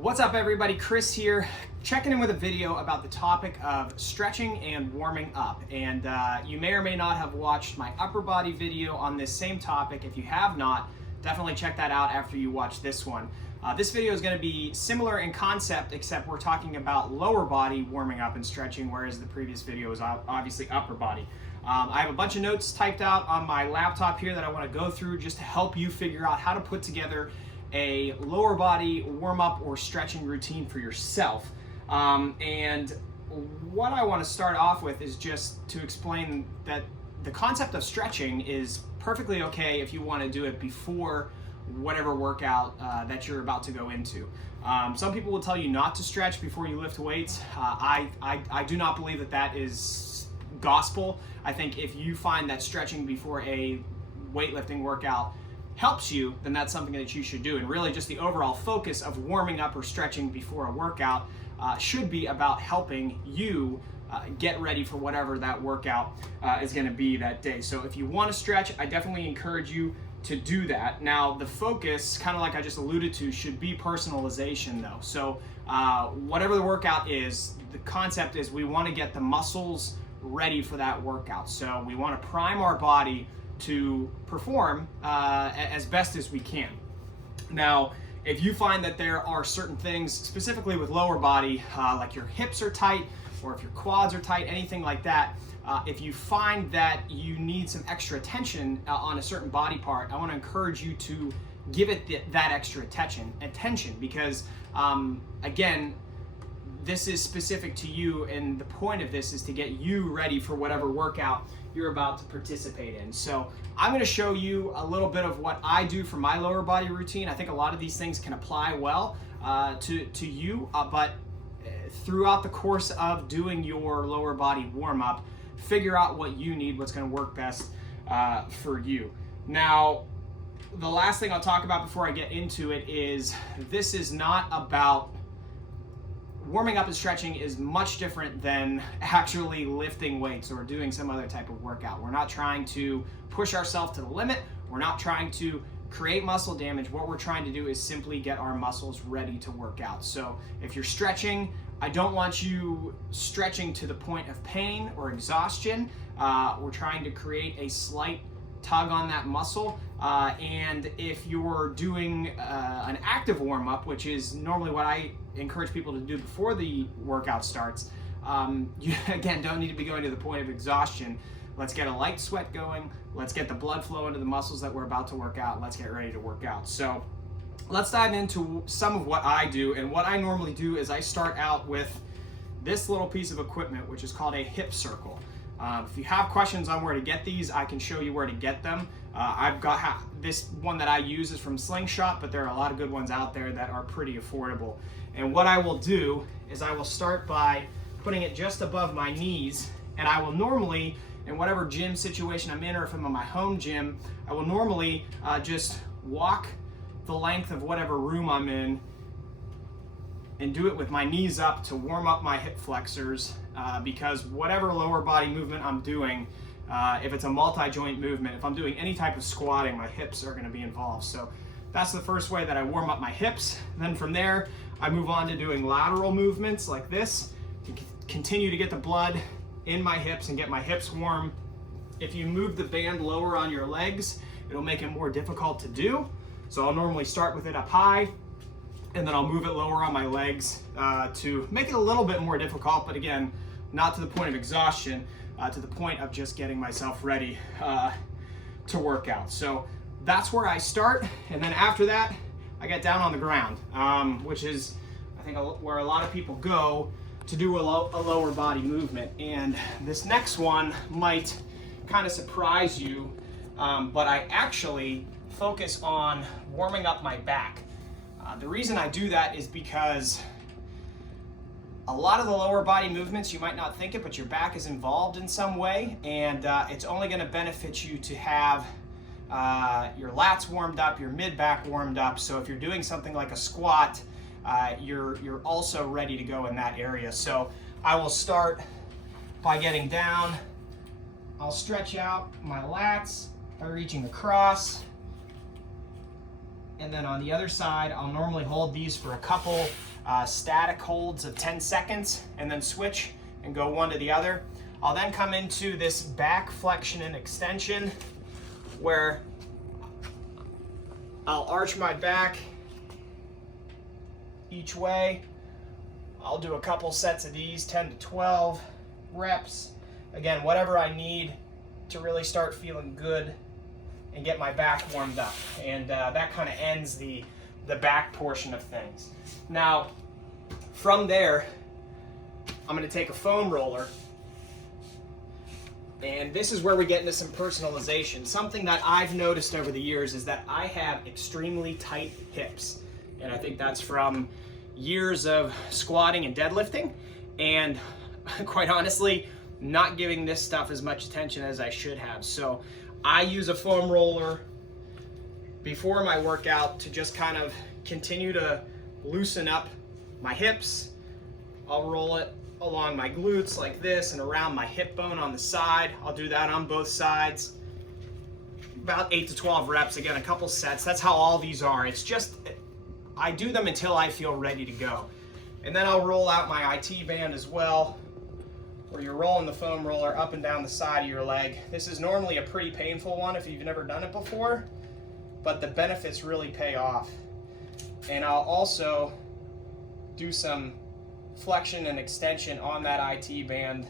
What's up everybody, Chris here, checking in with a video about the topic of stretching and warming up. And you may or may not have watched my upper body video on this same topic. If you have not, definitely check that out after you watch this one. This video is going to be similar in concept, except we're talking about lower body warming up and stretching, whereas the previous video was obviously upper body. I have a bunch of notes typed out on my laptop here that I want to go through just to help you figure out how to put together a lower body warm-up or stretching routine for yourself. And what I want to start off with is just to explain that the concept of stretching is perfectly okay if you want to do it before whatever workout that you're about to go into. Some people will tell you not to stretch before you lift weights. I do not believe that that is gospel. I think if you find that stretching before a weightlifting workout helps you, then that's something that you should do. And really just the overall focus of warming up or stretching before a workout should be about helping you get ready for whatever that workout is going to be that day. So if you want to stretch, I definitely encourage you to do that. Now the focus, kind of like I just alluded to, should be personalization though. So whatever the workout is, the concept is we want to get the muscles ready for that workout. So we want to prime our body to perform as best as we can. Now, if you find that there are certain things, specifically with lower body, like your hips are tight, or if your quads are tight, anything like that, if you find that you need some extra attention on a certain body part, I want to encourage you to give it that extra attention because, again, this is specific to you, and the point of this is to get you ready for whatever workout you're about to participate in. So I'm going to show you a little bit of what I do for my lower body routine. I think a lot of these things can apply well to you, but throughout the course of doing your lower body warm up, figure out what you need, what's going to work best for you. Now, the last thing I'll talk about before I get into it is this is not about warming up and stretching is much different than actually lifting weights or doing some other type of workout. We're not trying to push ourselves to the limit. We're not trying to create muscle damage. What we're trying to do is simply get our muscles ready to work out. So if you're stretching, I don't want you stretching to the point of pain or exhaustion. We're trying to create a slight tug on that muscle. And if you're doing an active warm-up, which is normally what I encourage people to do before the workout starts, you again don't need to be going to the point of exhaustion. Let's get a light sweat going. Let's get the blood flow into the muscles that we're about to work out. Let's get ready to work out. So let's dive into some of what I do. And what I normally do is I start out with this little piece of equipment, which is called a hip circle. If you have questions on where to get these, I can show you where to get them. I've got this one that I use is from Slingshot, but there are a lot of good ones out there that are pretty affordable. And what I will do is I will start by putting it just above my knees, and I will normally, in whatever gym situation I'm in, or if I'm in my home gym, I will normally just walk the length of whatever room I'm in and do it with my knees up to warm up my hip flexors, because whatever lower body movement I'm doing, if it's a multi-joint movement, if I'm doing any type of squatting, my hips are going to be involved. So that's the first way that I warm up my hips. And then from there, I move on to doing lateral movements like this to continue to get the blood in my hips and get my hips warm. If you move the band lower on your legs, it'll make it more difficult to do. So I'll normally start with it up high, and then I'll move it lower on my legs to make it a little bit more difficult, but again, not to the point of exhaustion, to the point of just getting myself ready to work out. So that's where I start, and then after that, I get down on the ground, which is, I think, where a lot of people go to do a lower body movement. And this next one might kind of surprise you, but I actually focus on warming up my back. The reason I do that is because a lot of the lower body movements, you might not think it, but your back is involved in some way, and it's only going to benefit you to have your lats warmed up, your mid back warmed up. So if you're doing something like a squat, you're also ready to go in that area. So I will start by getting down. I I'll stretch out my lats by reaching across. And then on the other side, I'll normally hold these for a couple static holds of 10 seconds and then switch and go one to the other. I'll then come into this back flexion and extension where I'll arch my back each way. I'll do a couple sets of these, 10 to 12 reps. Again, whatever I need to really start feeling good and get my back warmed up. And that kind of ends the back portion of things. Now, from there, I'm gonna take a foam roller, and this is where we get into some personalization. Something that I've noticed over the years is that I have extremely tight hips. And I think that's from years of squatting and deadlifting, and quite honestly, not giving this stuff as much attention as I should have. So I use a foam roller before my workout to just kind of continue to loosen up my hips. I'll roll it along my glutes like this and around my hip bone on the side. I'll do that on both sides. About 8 to 12 reps, again, a couple sets. That's how all these are. It's just, I do them until I feel ready to go. And then I'll roll out my IT band as well, where you're rolling the foam roller up and down the side of your leg. This is normally a pretty painful one if you've never done it before, but the benefits really pay off. And I'll also do some flexion and extension on that IT band.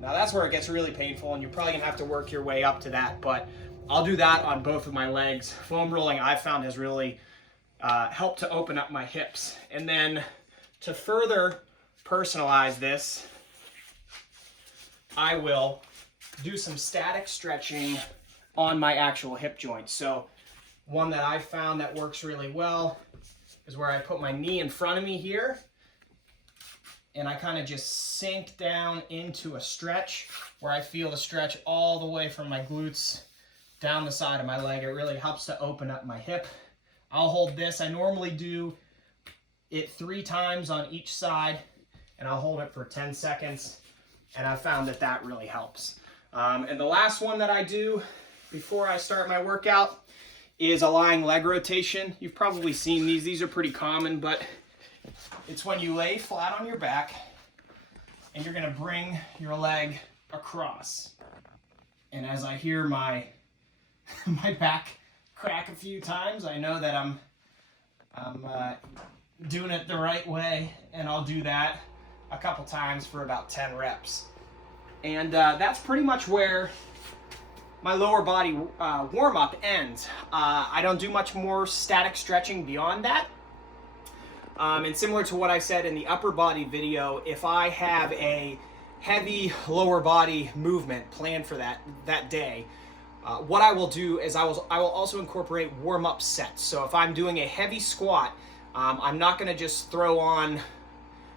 Now that's where it gets really painful, and you're probably gonna have to work your way up to that, but I'll do that on both of my legs. Foam rolling, I've found, has really helped to open up my hips. And then to further personalize this, I will do some static stretching on my actual hip joints. So one that I've found that works really well is where I put my knee in front of me here, and I kind of just sink down into a stretch where I feel the stretch all the way from my glutes down the side of my leg. It really helps to open up my hip. I'll hold this. I normally do it 3 times on each side, and I'll hold it for 10 seconds. And I found that that really helps. And the last one that I do before I start my workout is a lying leg rotation. You've probably seen these. These are pretty common, but it's when you lay flat on your back and you're gonna bring your leg across. And as I hear my my back crack a few times, I know that I'm doing it the right way, and I'll do that a couple times for about 10 reps. And that's pretty much where my lower body warm-up ends. I don't do much more static stretching beyond that. And similar to what I said in the upper body video, if I have a heavy lower body movement planned for that day, what I will do is I will also incorporate warm-up sets. So if I'm doing a heavy squat, I'm not gonna just throw on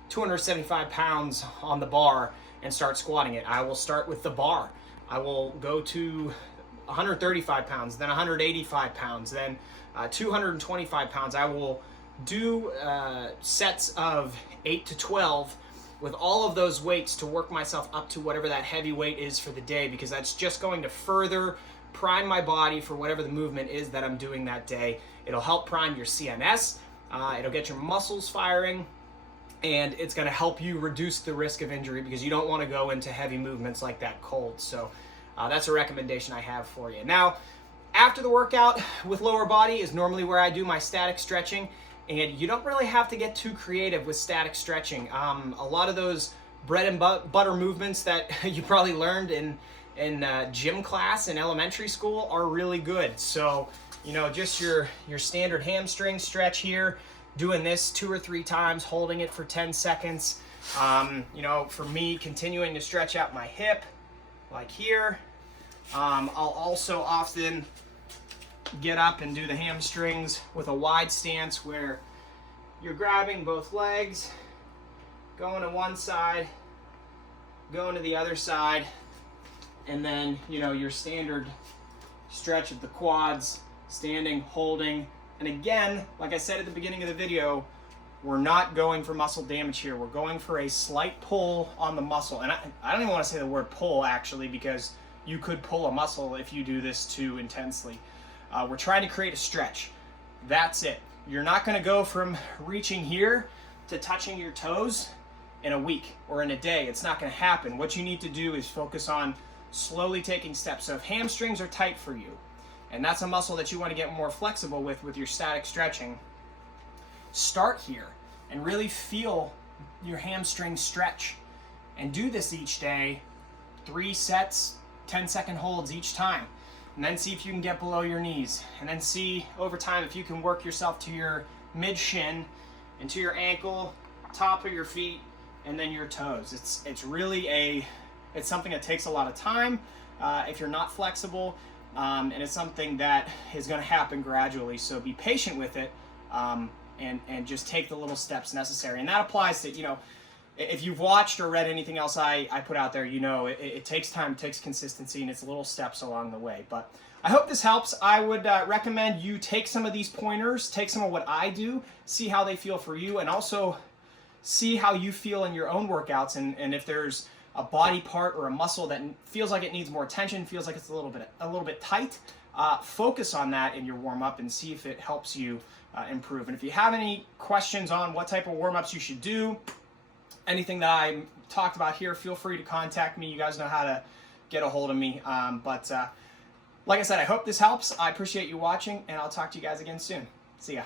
275 pounds on the bar and start squatting it. I will start with the bar. I will go to 135 pounds, then 185 pounds, then 225 pounds. I will do sets of 8 to 12 with all of those weights to work myself up to whatever that heavy weight is for the day, because that's just going to further prime my body for whatever the movement is that I'm doing that day. It'll help prime your CNS, it'll get your muscles firing, and it's going to help you reduce the risk of injury because you don't want to go into heavy movements like that cold. So that's a recommendation I have for you. Now, after the workout with lower body is normally where I do my static stretching, and you don't really have to get too creative with static stretching. A lot of those bread and butter movements that you probably learned in gym class in elementary school are really good. So, you know, just your standard hamstring stretch here, doing this 2 or 3 times, holding it for 10 seconds. You know, for me, continuing to stretch out my hip, like here. I'll also often get up and do the hamstrings with a wide stance where you're grabbing both legs, going to one side, going to the other side, and then, you know, your standard stretch of the quads, standing, holding. And again, like I said at the beginning of the video, we're not going for muscle damage here. We're going for a slight pull on the muscle. And I don't even want to say the word pull, actually, because you could pull a muscle if you do this too intensely. We're trying to create a stretch. That's it. You're not gonna go from reaching here to touching your toes in a week or in a day. It's not gonna happen. What you need to do is focus on slowly taking steps. So if hamstrings are tight for you, and that's a muscle that you wanna get more flexible with your static stretching, start here and really feel your hamstring stretch. And do this each day, 3 sets, 10-second holds each time. And then see if you can get below your knees. And then see over time if you can work yourself to your mid-shin, into your ankle, top of your feet, and then your toes. It's really it's something that takes a lot of time if you're not flexible, and it's something that is going to happen gradually. So be patient with it, and just take the little steps necessary. And that applies to, you know, if you've watched or read anything else I put out there, you know it takes time, it takes consistency, and it's little steps along the way. But I hope this helps. I would recommend you take some of these pointers, take some of what I do, see how they feel for you, and also see how you feel in your own workouts, and if there's a body part or a muscle that feels like it needs more attention, feels like it's a little bit tight, focus on that in your warm-up and see if it helps you improve. And if you have any questions on what type of warm-ups you should do, anything that I talked about here, feel free to contact me. You guys know how to get a hold of me. But like I said, I hope this helps. I appreciate you watching, and I'll talk to you guys again soon. See ya.